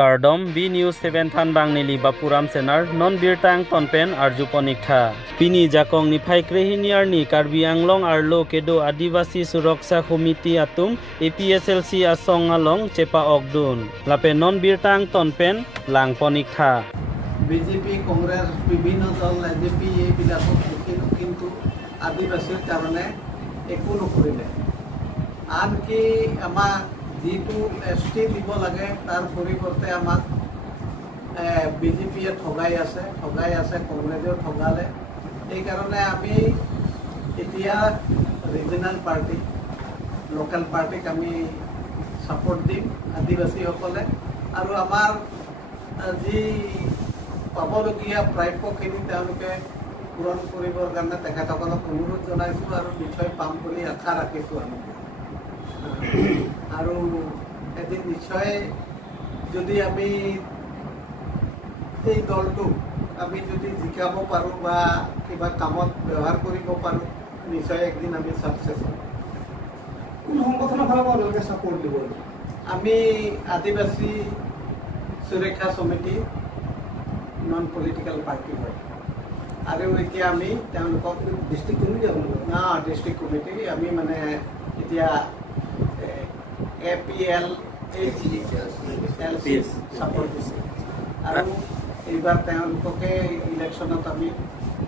Kardom B News 7 Than Bang Nili Bapuram Senar Non Birtang Tonpen Arjuponikha Pini Jakong ni Phai Krehiniar ni Karbi Anglong Arlo Kedo Adivasi Suraksha Committee Atum APSLC Asong Along Chepa Ogdun Lape Non Birtang Tonpen Langponikha BJP Congress বিভিন্ন দল AJP এইবিলাকক কিন্তু আদিবাসীৰ কাৰণে একো নকৰিলে আনকি আমাক যিটো এসটি দিব লাগে তাৰ পৰিৱৰ্তে আমাক বিজেপিয়ে ঠগাই আছে কংগ্ৰেছৰ ঠগালে এই কাৰণে আমি এতিয়া ৰিজনাল পাৰ্টি লোকাল পাৰ্টিক আমি সাপোৰ্ট দিম আদিবাসীসকলে আৰু আমাৰ যি পাবলগীয়া প্ৰাপ্যখিনি তেওঁলোকে পূৰণ কৰিবৰ কাৰণে তেখেতসকলক অনুৰোধ জনাইছোঁ আৰু নিশ্চয় পাম বুলি আশা ৰাখিছোঁ আমি আৰু এদিন নিশ্চয় যদি আমি এই দলটো আমি যদি জিকাব পাৰোঁ বা কিবা কামত ব্যৱহাৰ কৰিব পাৰোঁ নিশ্চয় একদিন আমি ছাকচেছ হ'ম কোন সংগঠনৰ ফালৰ পৰা আপোনালোকে ছাপোৰ্ট দিব আমি আদিবাসী সুৰক্ষা সমিতি নন পলিটিকেল পাৰ্টি হয় আৰু এতিয়া আমি তেওঁলোকক ডিষ্ট্ৰিক্ট কমিটি ডিষ্ট্ৰিক্ট কমিটি আমি মানে এতিয়া APL সাপোৰ্ট দিছে আৰু এইবাৰ তেওঁলোকে ইলেকশ্যনত আমি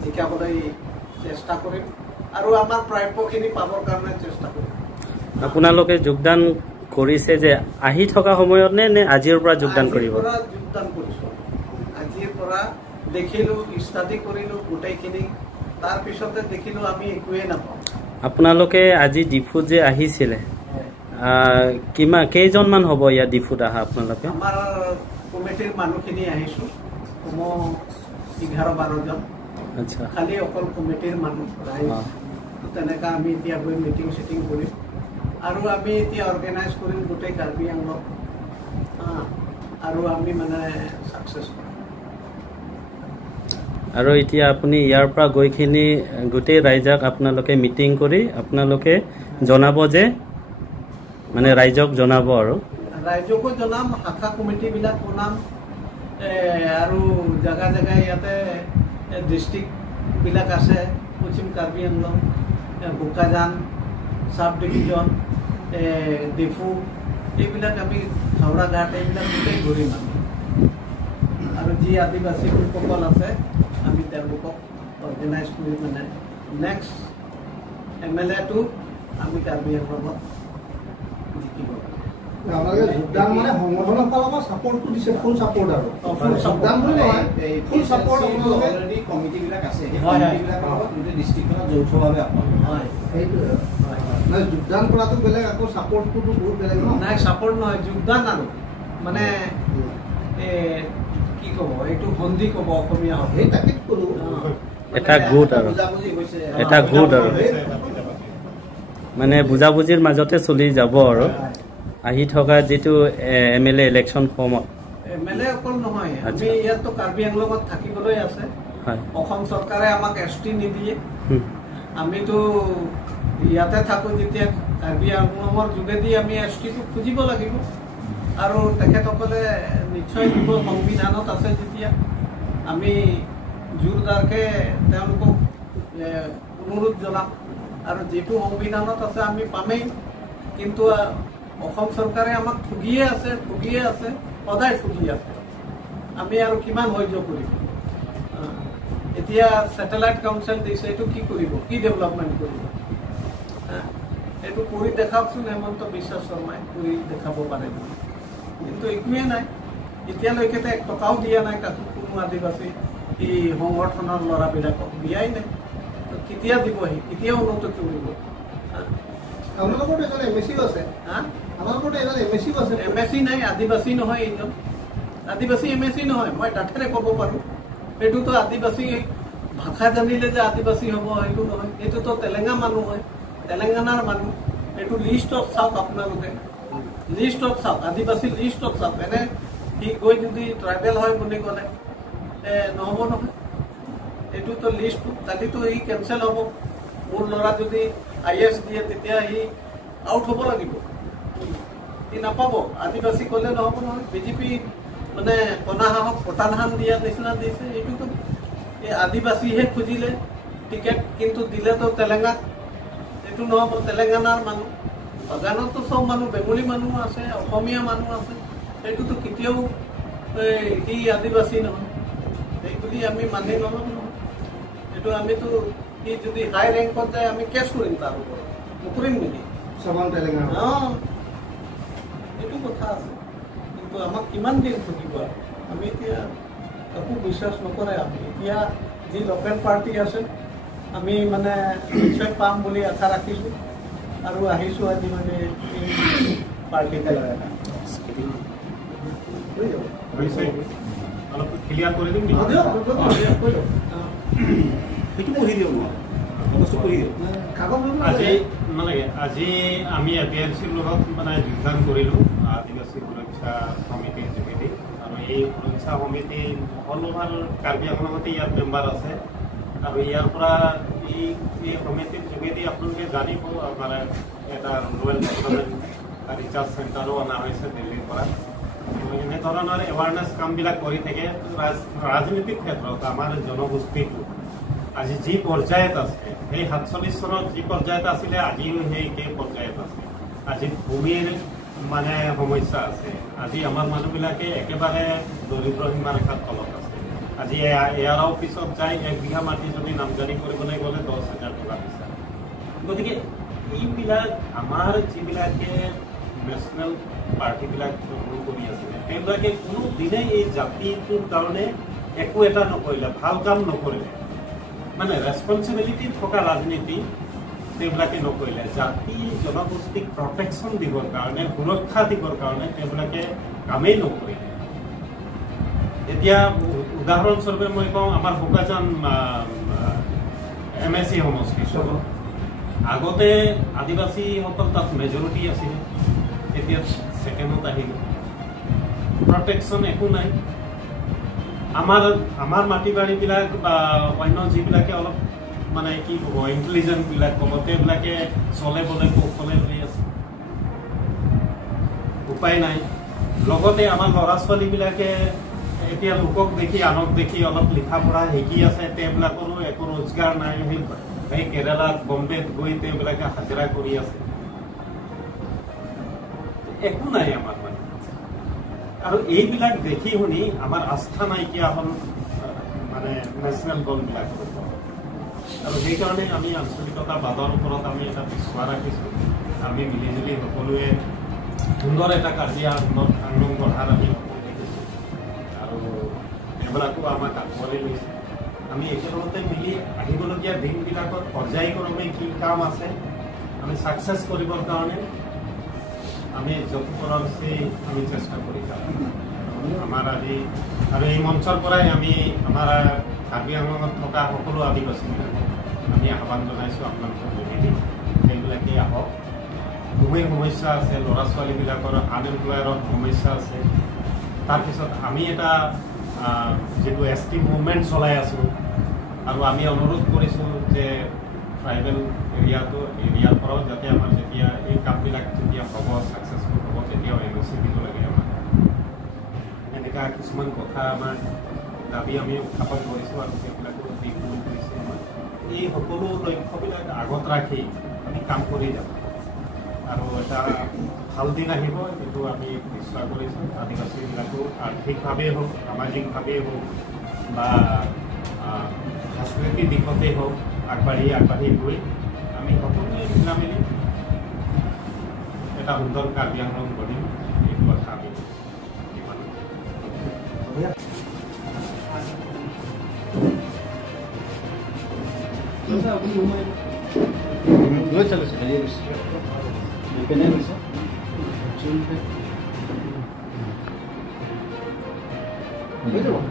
জিকাবলৈ চেষ্টা কৰিম আৰু আমাৰ প্ৰাপ্যখিনি পাবৰ কাৰণে চেষ্টা কৰিম আপোনালোকে যোগদান কৰিছে যে আহি থকা সময়ত নে আজিৰ পৰা যোগদান কৰিব যোগদান কৰিছোঁ আজিৰ পৰা দেখিলোঁ ষ্টাডি কৰিলোঁ গোটেইখিনি তাৰ পিছতে দেখিলোঁ আমি একোৱেই নাপাওঁ আপোনালোকে আজি ডিফুত যে আহিছিলে কেইজনমান হ'ব ইয়াত ডিফুত আহা আপোনালোকে আমাৰ কমিটিৰ মানুহখিনি আহিছোঁ কমো 11-12 জন আচ্ছা খালি অকল কমিটিৰ মানুহ তেনেকৈ আমি এতিয়া গৈ মিটিং চিটিং কৰিম আৰু আমি এতিয়া অৰ্গেনাইজ কৰিম গোটেই কাৰ্বি আংলং আৰু আমি মানে ছাকচেছ কৰিম আৰু এতিয়া আপুনি ইয়াৰ পৰা গৈখিনি গোটেই ৰাইজক আপোনালোকে মিটিং কৰি আপোনালোকে জনাব যে মানে ৰাইজক জনাব আৰু ৰাইজকো জনাম শাখা কমিটিবিলাক বনাম আৰু জাগা জাগা ইয়াতে ডিষ্ট্ৰিক্টবিলাক আছে পশ্চিম কাৰ্বি আংলং বোকাজান সাব ডিভিজন ডিফু এইবিলাক আমি হাওড়াঘাট এইবিলাক গোটেই ঘূৰিম আমি আৰু যি আদিবাসী লোকসকল আছে আমি তেওঁলোকক অৰ্গেনাইজ কৰি মানে নেক্সট MLA-টো আমি কাৰ্বি আংলঙত জিকিব যোগদান মানে সংগঠনৰ ফালৰ পৰা ছাপোৰ্টটো দিছে ফুল ছাপোৰ্ট আৰু যোগদান বুলি নহয় ফুল ছাপোৰ্ট অলৰেডি কমিটিবিলাক আছে সেই কমিটিবিলাকৰ লগত গোটেই ডিষ্ট্ৰিক্টখনত যৌথভাৱে হয় সেইটোৱে মানে যোগদান কৰাটো বেলেগ আকৌ ছাপোৰ্টটোতো বহুত বেলেগ ন নাই ছাপোৰ্ট নহয় যোগদান আৰু মানে কি ক'ব এইটো বন্দী ক'ব অসমীয়া হয় সেই তাকে ক'লো এটা গোট আৰু এটা গোট আৰু মানে বুজাবুজিৰ মাজতে চলি যাব আৰু আহি থকা যেটো MLA ইলেকশন ফৰ্মত MLA অকল নহয় আমি ইয়াতো কাৰ্বি আংলঙত থাকিবলৈ আছে অসম চৰকাৰে আমাক ST নিদিয়ে আমিতো ইয়াতে থাকো যেতিয়া কাৰ্বি আংলঙৰ যোগেদি আমি ST-টো খুজিব লাগিব আৰু তেখেতসকলে নিশ্চয় দিব সংবিধানত আছে যেতিয়া আমি জোৰদাৰকে তেওঁলোকক অনুৰোধ জনাম আৰু যেটো সংবিধানত আছে আমি পামেই কিন্তু অসম চৰকাৰে আমাক ঠগিয়ে আছে সদায় ঠগি আছে আমি আৰু কিমান সহ্য কৰিম এতিয়া স্যাটেলাইট কাউন্সিল দিছে এইটো কি কৰিব কি ডেভেলপমেন্ট কৰিব এইটো কৰি দেখাওকচোন হেমন্ত বিশ্ব শৰ্মাই কৰি দেখাব পাৰে কিন্তু একোৱে নাই এতিয়ালৈকে এক টকাও দিয়া নাই কোনো আদিবাসী এই সংগঠনৰ ল'ৰাবিলাকক দিয়াই নাই কেতিয়া দিবহি কেতিয়া উন্নত কৰিব আপোনালোকৰ এজন MSC আছে আপোনালোকৰ এজন MSC আছে MSC নাই আদিবাসী নহয় এইজন আদিবাসী MSC নহয় মই ডাঠেৰে ক'ব পাৰোঁ এইটোতো আদিবাসী ভাষা জানিলে যে আদিবাসী হ'ব সেইটো নহয় এইটোতো তেলেঙ্গানা মানুহ হয় তেলেঙ্গানাৰ মানুহ এইটো লিষ্টত চাওক আপোনালোকে লিষ্টত চাওক আদিবাসী লিষ্টত চাওক এনে সি গৈ যদি ট্ৰাইবেল হয় বুলি ক'লে নহ'ব নহয় এইটোতো লিষ্টটো কালিতো ই কেঞ্চেল হ'ব মোৰ ল'ৰা যদি IAS দিয়ে তেতিয়া সি আউট হ'ব লাগিব ই নাপাব আদিবাসী ক'লে নহ'ব নহয় BJP মানে কণা হাঁহক পতা ধান দিয়াৰ নিচিনা দিছে। এইটোতো এই আদিবাসীহে খুজিলে টিকেট, কিন্তু দিলেতো তেলেংগাত, এইটো নহ'ব। তেলেংগানাৰ মানুহ, বাগানতো চব মানুহ, বেংগলী মানুহ আছে, অসমীয়া মানুহ আছে, এইটোতো কেতিয়াও সি আদিবাসী নহয়, এই বুলি আমি মানি নল'ম নহয়। এইটো আমিতো সি যদি হাই ৰেংকত যায় আমি কেছ কৰিম তাৰ ওপৰত, নকৰিম নেকি? এইটো কথা আছে, কিন্তু আমাক কিমান দিন থাকিব? আমি এতিয়া একো বিশ্বাস নকৰে। আমি এতিয়া যি লোকেল পাৰ্টি আছে আমি মানে নিশ্চয় পাম বুলি আশা ৰাখিছোঁ আৰু আহিছোঁ আজি মানে পাৰ্টিতে অলপ ক্লিয়াৰ কৰি দিম সেইটো পঢ়ি দিয়ক আজি নালাগে। আজি আমি APRCৰ লগত মানে যোগদান কৰিলোঁ আদিবাসী সুৰক্ষা সমিতিৰ যোগেদি, আৰু এই সুৰক্ষা সমিতি সকলোভাৰ কাৰ্বি আংলঙতে ইয়াত মেম্বাৰ আছে, আৰু ইয়াৰ পৰা এই সমিতিৰ যোগেদি আপোনালোকে জানিব মানে এটা ৰুৰেল ডেভেলপমেণ্ট ৰিচাৰ্চ চেণ্টাৰো অনা হৈছে দিল্লীৰ পৰা। এনেধৰণৰ এৱাৰনেছ কামবিলাক কৰি থাকে। ৰাজনীতিৰ ক্ষেত্ৰত আমাৰ জনগোষ্ঠীটো আজি যি পৰ্যায়ত আছে, সেই 47 চনত যি পৰ্যায়ত আছিলে আজিও সেই পৰ্যায়ত আছে। আজি ভূমিৰ মানে সমস্যা আছে। আজি আমাৰ মানুহবিলাকে একেবাৰে দৰিদ্ৰ সীমাৰেখাৰ তলত আছে। আজি ইয়াৰ পিছত যাই 1 বিঘা মাটি যদি নামজাৰি কৰিবলৈ গ'লে 10,000 টকা বিচাৰে। গতিকে এইবিলাক আমাৰ যিবিলাকে নেশ্যনেল পাৰ্টিবিলাক গ্ৰহণ কৰি আছিলে, তেওঁলোকে কোনো দিনেই এই জাতিটোৰ কাৰণে একো এটা নকৰিলে, ভাল কাম নকৰিলে, মানে ৰেছপনচিবিলিটি থকা ৰাজনীতি তেওঁলোকে নকৰিলে। জাতি জনগোষ্ঠীক প্ৰটেকশ্যন দিবৰ কাৰণে, সুৰক্ষা দিবৰ কাৰণে তেওঁলোকে কামেই নকৰিলে। এতিয়া উদাহৰণস্বৰূপে মই কওঁ, আমাৰ বোকাজান MSC সমষ্টি আগতে আদিবাসীসকল তাত মেজৰিটি আছিল, এতিয়া ছেকেণ্ডত আহিল। প্ৰটেকশ্যন একো নাই। আমাৰ মাটি বাৰীবিলাক বা অন্য যিবিলাকে অলপ মানে কি ক'ব, ইণ্টেলিজেণ্টবিলাক ক'ব, তেওঁবিলাকে চলে বলে কৌশলে লৈ আছে, উপায় নাই। লগতে আমাৰ ল'ৰা ছোৱালীবিলাকে এতিয়া লোকক দেখি, আনক দেখি অলপ লিখা পঢ়া শিকি আছে, তেওঁবিলাকৰো একো ৰোজগাৰ নাই। সেই কেৰেলাত, বম্বেত গৈ তেওঁবিলাকে হাজিৰা কৰি আছে, একো নাই আমাৰ মানে। আৰু এইবিলাক দেখি শুনি আমাৰ আস্থা নাইকিয়া হ'ল মানে নেশ্যনেল দলবিলাকৰ ওপৰত। আৰু সেইকাৰণে আমি আঞ্চলিকতাবাদৰ ওপৰত আমি এটা বিশ্বাস ৰাখিছোঁ। আমি মিলিজুলি সকলোৱে সুন্দৰ এটা কাৰ্বি আংলং গঢ়াৰ আমি সপোন দেখিছোঁ, আৰু এইবিলাকো আমাক আঁকোৱালি লৈছে। আমি একেলগতে মিলি আহিবলগীয়া দিনবিলাকত পৰ্যায়ক্ৰমে কি কাম আছে আমি ছাকচেছ কৰিবৰ কাৰণে আমি যথেষ্ট আমি চেষ্টা কৰি যাম। আমাৰ আজি আৰু এই মঞ্চৰ পৰাই আমি আমাৰ কাৰ্বি আংলঙত থকা সকলো আদিবাসীবিলাকক আমি আহ্বান জনাইছোঁ, আপোনালোকৰ যোগেদি সেইবিলাকেই আহক। ভূমিৰ সমস্যা আছে, ল'ৰা ছোৱালীবিলাকৰ আনএমপ্লয়াৰৰ সমস্যা আছে। তাৰপিছত আমি এটা যিটো ST মুভমেণ্ট চলাই আছোঁ, আৰু আমি অনুৰোধ কৰিছোঁ যে ট্ৰাইবেল এৰিয়াৰ পৰাও যাতে আমাৰ যেতিয়া এই কামবিলাক যেতিয়া হ'ব, ছাকচেছফুল হ'ব, তেতিয়াও NOC দিব লাগে আমাক। এনেকুৱা কিছুমান কথা আমাৰ দাবী আমি উত্থাপন কৰিছোঁ, আৰু সেইবিলাকো দিশবোৰ কৰিছে আমাৰ। এই সকলো লক্ষ্যবিলাক আগত ৰাখি আমি কাম কৰি যাম, আৰু এটা ভাল দিন আহিব, সেইটো আমি বিশ্বাস কৰিছোঁ। আদিবাসীবিলাকো আৰ্থিকভাৱেই হওক, সামাজিকভাৱেই হওক বা সাংস্কৃতিক দিশতেই হওক আগবাঢ়ি গৈ আমি সকলোৱে মিলা মিলি এটা সুন্দৰ কাৰ্বি আংলং গঢ়িম, এইটো কথা আমি